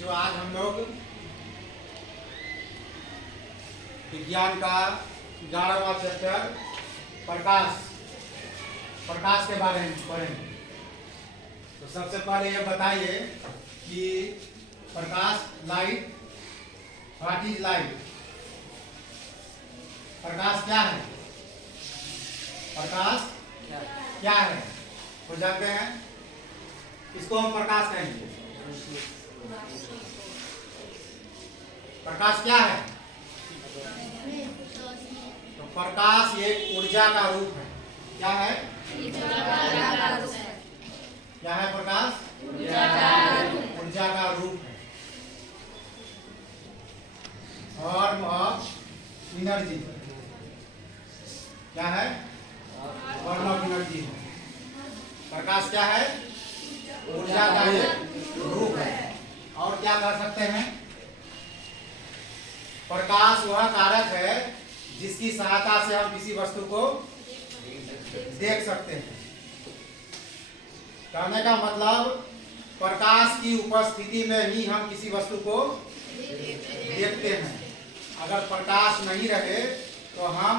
बच्चों आज हम लोग विज्ञान का 11वां चैप्टर प्रकाश के बारे में पढ़ेंगे। तो सबसे पहले ये बताइए कि प्रकाश, लाइट, व्हाट इज लाइट? प्रकाश क्या है? प्रकाश क्या है? तो जानते हैं, इसको हम प्रकाश कहेंगे। प्रकाश क्या है? तो प्रकाश एक ऊर्जा का रूप है। क्या है? क्या है प्रकाश? ऊर्जा का रूप है और वह एनर्जी क्या है? फॉर्म ऑफ एनर्जी है। प्रकाश क्या है? ऊर्जा का एक रूप है। और क्या कर सकते हैं? प्रकाश वह कारक है जिसकी सहायता से हम किसी वस्तु को देख सकते हैं। कहने का मतलब प्रकाश की उपस्थिति में ही हम किसी वस्तु को देखते हैं। अगर प्रकाश नहीं रहे तो हम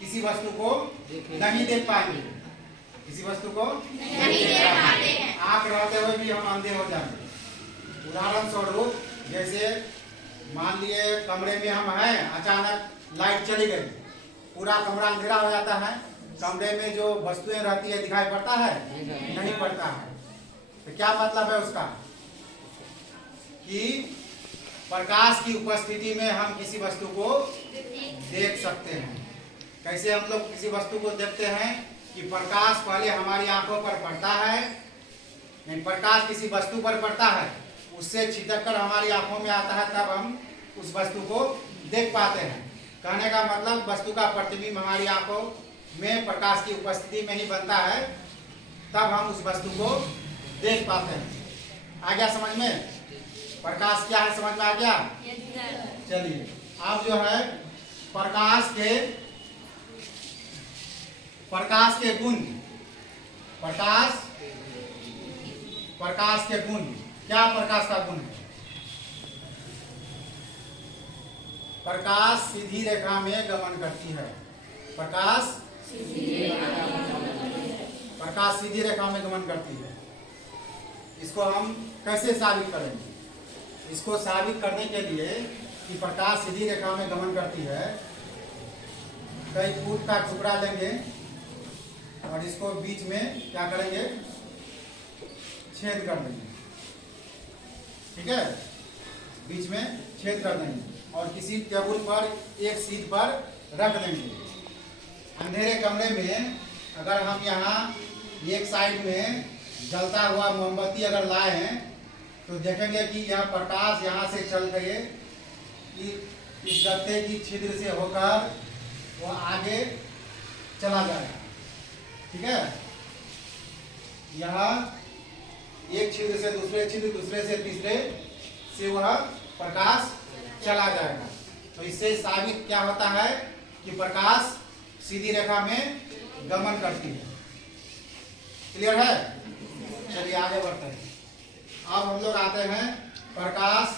किसी वस्तु को नहीं देख पाएंगे। किसी वस्तु को नहीं देख पाते हैं। आँख रहते हुए भी हम अंधे हो जाएंगे। उदाहरण स्वरूप जैसे मान लिए कमरे में हम हैं, अचानक लाइट चली गई, पूरा कमरा अंधेरा हो जाता है। कमरे में जो वस्तुएं रहती है दिखाई पड़ता है? नहीं पड़ता है। तो क्या मतलब है उसका? कि प्रकाश की उपस्थिति में हम किसी वस्तु को देख सकते हैं। कैसे हम लोग किसी वस्तु को देखते हैं? कि प्रकाश पहले हमारी आंखों पर पड़ता है, नहीं प्रकाश किसी वस्तु पर पड़ता है, उससे छिटक कर हमारी आंखों में आता है, तब हम उस वस्तु को देख पाते हैं। कहने का मतलब वस्तु का प्रतिबिंब हमारी आंखों में प्रकाश की उपस्थिति में ही बनता है, तब हम उस वस्तु को देख पाते हैं। आ गया समझ में? प्रकाश क्या है समझ में आ गया? चलिए अब जो है प्रकाश के गुण, प्रकाश के गुण क्या? प्रकाश का गुण है प्रकाश सीधी रेखा में गमन करती है। प्रकाश सीधी रेखा में गमन करती है। इसको हम कैसे साबित करेंगे? इसको साबित करने के लिए कि प्रकाश सीधी रेखा में गमन करती है, कई फुट का टुकड़ा लेंगे और इसको बीच में क्या करेंगे? छेद कर देंगे। ठीक है, बीच में छेद कर देंगे और किसी टेबल पर एक सीट पर रख देंगे। अंधेरे कमरे में अगर हम यहाँ एक साइड में जलता हुआ मोमबत्ती अगर लाए हैं तो देखेंगे कि यह प्रकाश यहाँ से चल गए इस गत्ते की छिद्र से होकर वो आगे चला जाएगा। ठीक है, यहाँ एक छिद्र से दूसरे छिद्र, दूसरे से तीसरे से वह प्रकाश चला जाएगा। तो इससे साबित क्या होता है कि प्रकाश सीधी रेखा में गमन करती है। क्लियर है? चलिए आगे बढ़ते हैं। अब हम लोग आते हैं प्रकाश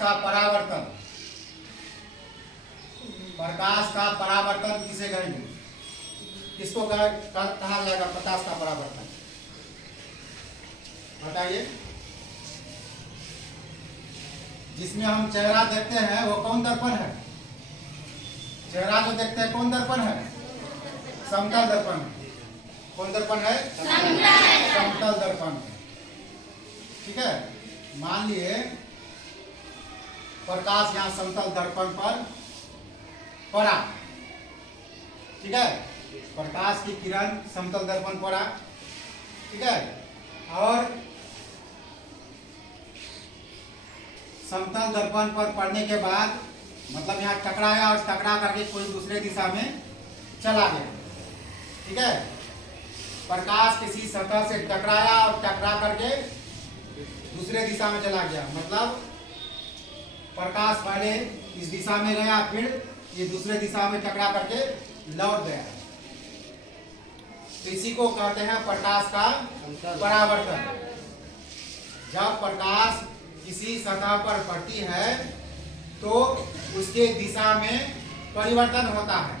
का परावर्तन। प्रकाश का परावर्तन किसे कहेंगे? किसको कहा जाएगा प्रकाश का परावर्तन? बताइए। जिसमें हम चेहरा देखते हैं वो कौन दर्पण है? चेहरा जो देखते हैं कौन दर्पण है? समतल दर्पण। कौन दर्पण है? समतल दर्पण। ठीक है, मान लिए प्रकाश यहाँ समतल दर्पण पर पड़ा। ठीक है, प्रकाश की किरण समतल दर्पण पड़ा। ठीक है, और समतल दर्पण पर पड़ने के बाद मतलब यहाँ टकराया और टकरा करके कोई दूसरे दिशा में चला गया। ठीक है, प्रकाश किसी सतह से टकराया और टकरा करके दूसरे दिशा में चला गया। मतलब प्रकाश पहले इस दिशा में गया, फिर ये दूसरे दिशा में टकरा करके लौट गया। तो इसी को कहते हैं प्रकाश का परावर्तन। जब प्रकाश किसी सतह पर पड़ती है तो उसके दिशा में परिवर्तन होता है।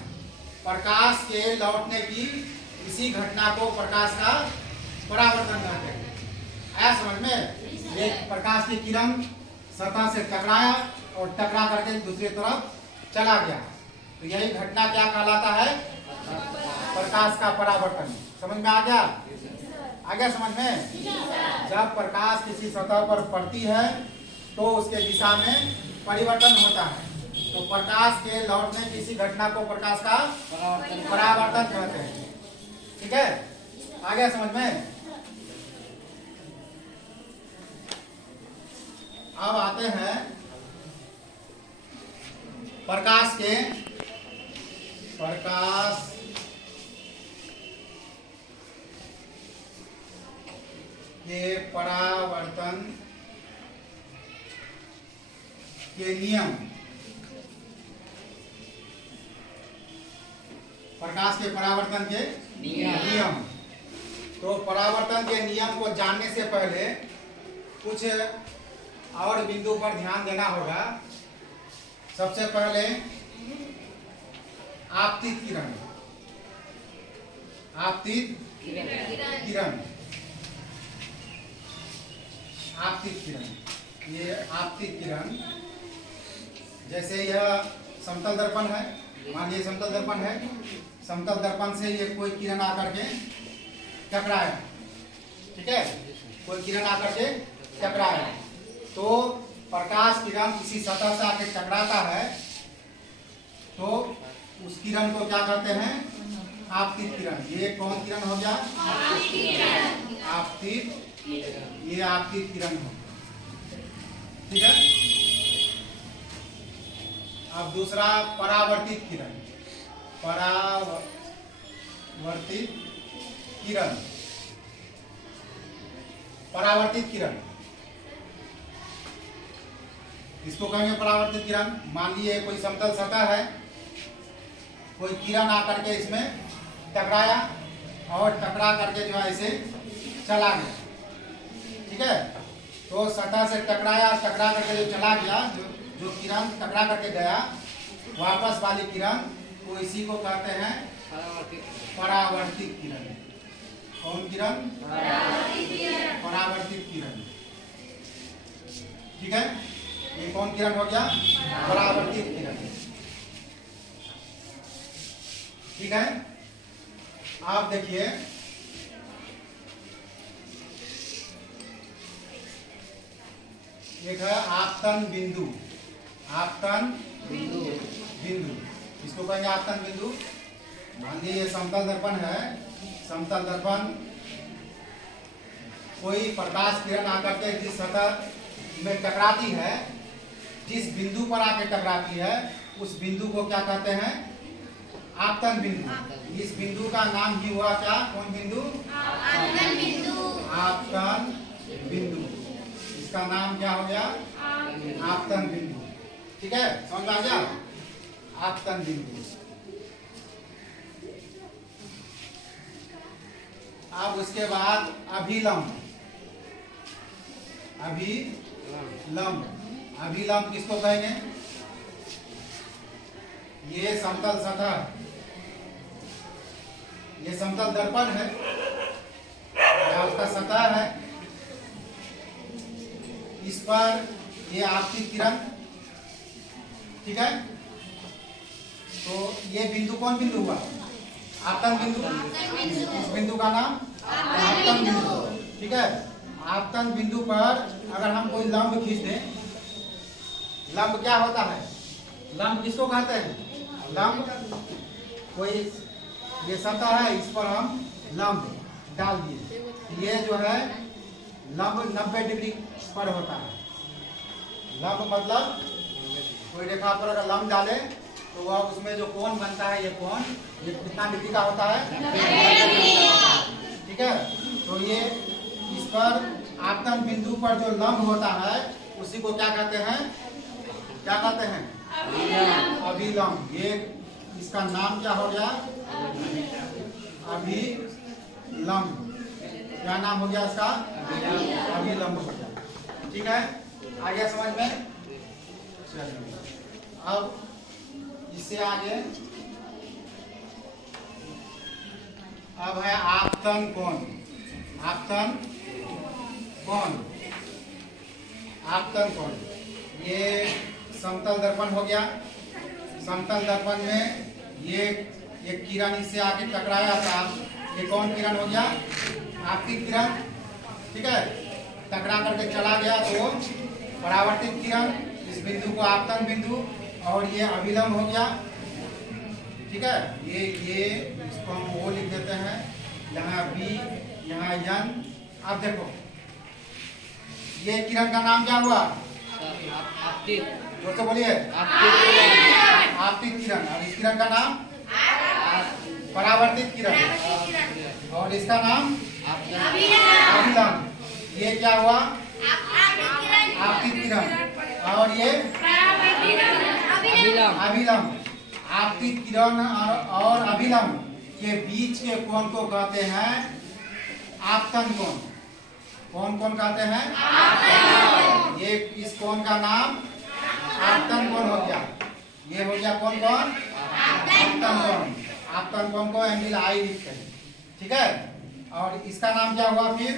प्रकाश के लौटने की इसी घटना को प्रकाश का परावर्तन कहते हैं। आया समझ में? एक प्रकाश की किरण सतह से टकराया और टकरा करके दूसरी तरफ चला गया, तो यही घटना क्या कहलाता है? प्रकाश का परावर्तन। समझ में आ गया? आ गया समझ में? जब प्रकाश किसी सतह पर पड़ती है तो उसके दिशा में परिवर्तन होता है, तो प्रकाश के लौटने की इसी घटना को प्रकाश का परावर्तन कहते हैं। ठीक है, आ गया समझ में? अब आते हैं प्रकाश के परावर्तन के नियम। प्रकाश के परावर्तन के नियम। तो परावर्तन के नियम को जानने से पहले कुछ और बिंदु पर ध्यान देना होगा। सबसे पहले आपतित किरण। आपतित किरण, आपतित किरण, ये आपतित किरण, जैसे यह समतल दर्पण है, मान लीजिए समतल दर्पण है, समतल दर्पण से ये कोई किरण आकर के टकराए, ठीक है, कोई किरण आकर के टकराए, तो प्रकाश किरण किसी सतह से आकर टकराता है तो उस किरण को क्या कहते हैं? आपतित किरण। ये कौन किरण हो गया? आपतित, ये आपतित किरण हो, ठीक है। अब दूसरा परावर्तित किरण। परावर्तित किरण, परावर्तित किरण, इसको कहेंगे परावर्तित किरण। मान लीजिए कोई समतल सतह है, कोई किरण आकर के इसमें टकराया और टकरा करके जो है इसे चला गया, ठीक है। तो सतह से टकराया, टकरा करके जो चला गया, जो किरण टकरा करके गया, वापस वाली किरण, तो इसी को कहते हैं परावर्तित किरण। कौन किरण? परावर्तित किरण, ठीक है। ये कौन किरण हो गया? परावर्तित किरण, ठीक है। आप देखिए एक है आपतन बिंदु। आपतन बिंदु, इसको कहेंगे आपतन बिंदु। मान लीजिए समतल दर्पण है, समतल दर्पण कोई प्रकाश किरण आकर के जिस सतह में टकराती है, जिस बिंदु पर आकर टकराती है, उस बिंदु को क्या कहते हैं? आपतन बिंदु। इस बिंदु का नाम ही हुआ क्या? कौन बिंदु? आपतन बिंदु। आपतन बिंदु, इसका नाम क्या हो गया? आपतन बिंदु, ठीक है। समझ में आ गया? आपतन बिंदु। अब उसके बाद अभिलंब। अभिलंब, अभिलंब किसको कहेंगे? ये समतल सतह, ये समतल दर्पण है या उसका सतह है, इस पर ये आपतित किरण, ठीक है। तो ये बिंदु कौन बिंदु हुआ? आपतन बिंदु। इस बिंदु का नाम आपतन बिंदु, ठीक है। आपतन बिंदु पर अगर हम कोई लंब खींच दें, लंब क्या होता है? लंब किसको कहते हैं? लंब, कोई ये सतह है, इस पर हम लंब डाल दिए, ये जो है लंब 90 डिग्री पर होता है। लंब मतलब कोई रेखा पर अगर लंब डाले तो वह उसमें जो कोण बनता है, ये कोण ये कितना डिग्री का होता है? 90 डिग्री का होता है, ठीक है। तो ये इस पर आपतन बिंदु पर जो लंब होता है उसी को क्या कहते हैं? क्या कहते हैं? अभिलंब। ये इसका नाम क्या हो गया? अभिलंब, लंब, क्या नाम हो गया उसका? अभिलंब हो गया। ठीक है, आ गया समझ में? चलिए अब इससे आगे अब है आपतन कोण। आपतन कोण, आपतन कोण, ये समतल दर्पण हो गया। समतल दर्पण में ये एक किरण इससे आके टकराया था, ये कौन किरण हो गया? आपतित किरण। ठीक है, टकरा करके चला गया तो परावर्तित किरण, इस बिंदु को आपतन बिंदु, और ये अभिलंब हो गया। ठीक है, ये इसको हम ओ लिख देते हैं, यहाँ बी, यहाँ एन। अब देखो ये किरण का नाम क्या हुआ? आपतित। दोस्तों बोलिए, आपतित किरण। और इस किरण का नाम परावर्तित किरण, और इसका नाम अभिलंब। ये क्या हुआ? आपतित किरण, और ये अभिलंब। आपतित किरण और अभिलंब के बीच के कोण को कहते हैं आपतन कोण। कौन कौन कहते हैं? ये इस कोण का नाम आपतन कोण हो गया। ये हो गया कौन कौन? आपतन कोण। आपतन कोण को एंगल आई लिखते हैं। ठीक है, और इसका नाम क्या हुआ फिर?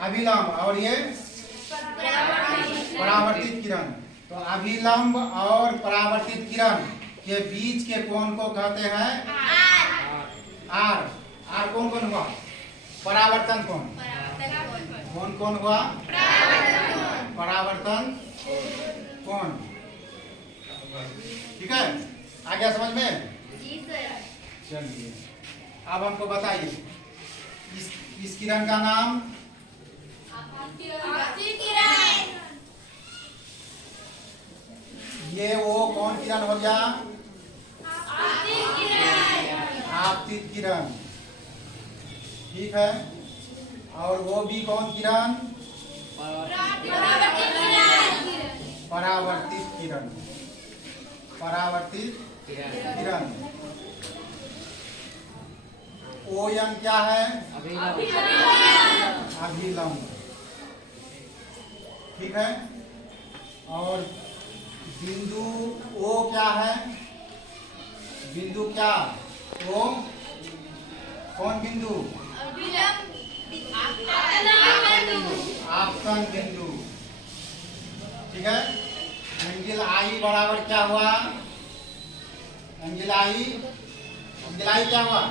अभिलंब। और ये परावर्तित किरण। तो अभिलंब और परावर्तित किरण के बीच के कोण को कहते हैं आर। आर कौन कौन हुआ? परावर्तन कोण। कौन कौन हुआ? परावर्तन कोण। ठीक है, आ गया समझ में? चलिए अब हमको बताइए इस किरण का नाम? ये वो कौन किरण हो गया? आपतित किरण। ठीक है, और वो भी कौन किरण? परावर्तित किरण। परावर्तित किरण। ओयन क्या है? अभिलंब। ठीक है, और बिंदु ओ क्या है? बिंदु क्या? ओ कौन बिंदु? आपतन बिंदु। ठीक है, एंगल आई बराबर क्या हुआ? एंगल आई क्या हुआ?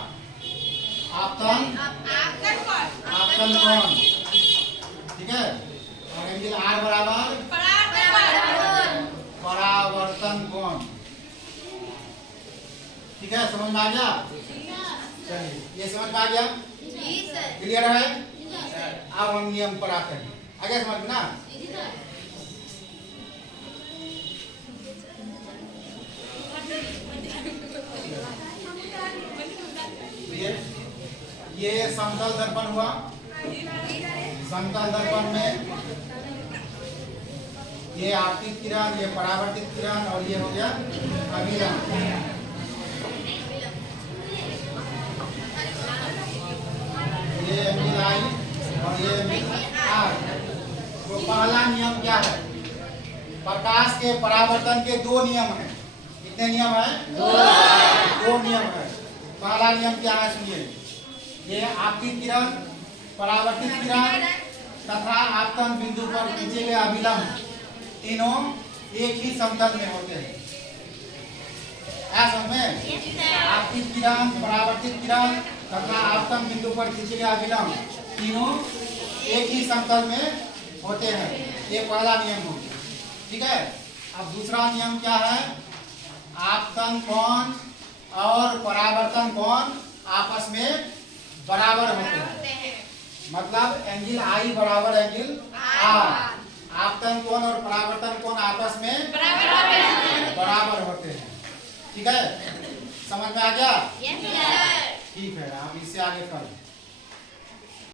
आपतन कोण। ठीक है, और एंगल आर बराबर परावर्तन कोण। ठीक है, समझ में आ गया? चलिए, ये समझ में आ गया? क्लियर है? अब हम नियम पर आते हैं। आ गया समझ में ना? ये समतल दर्पण हुआ। समतल दर्पण में ये आपतित किरण, ये परावर्तित किरण, और ये हो गया अभिलंब। ये एंगल आई और ये एंगल आर। तो पहला नियम क्या है? प्रकाश के परावर्तन के दो नियम हैं। कितने नियम हैं? दो नियम है। पहला नियम क्या है सुनिए, ये आपतित किरण, परावर्तित किरण तथा आपतन बिंदु पर खींचे गए अभिलंब तीनों एक ही समतल में होते हैं। समझ में? आपतित किरण, परावर्तित किरण तथा आपतन बिंदु पर खींचे गए अभिलंब तीनों एक ही समतल में होते हैं। ये पहला नियम हो गया। ठीक है, अब दूसरा नियम क्या है? आपतन कोण और परावर्तन कोण आपस में बराबर होते हैं। मतलब एंगल आई बराबर एंगल आर। आपतन कोण और परावर्तन कोण आपस में बराबर होते हैं। ठीक है, समझ में आ गया? ठीक है, आप इससे आगे कर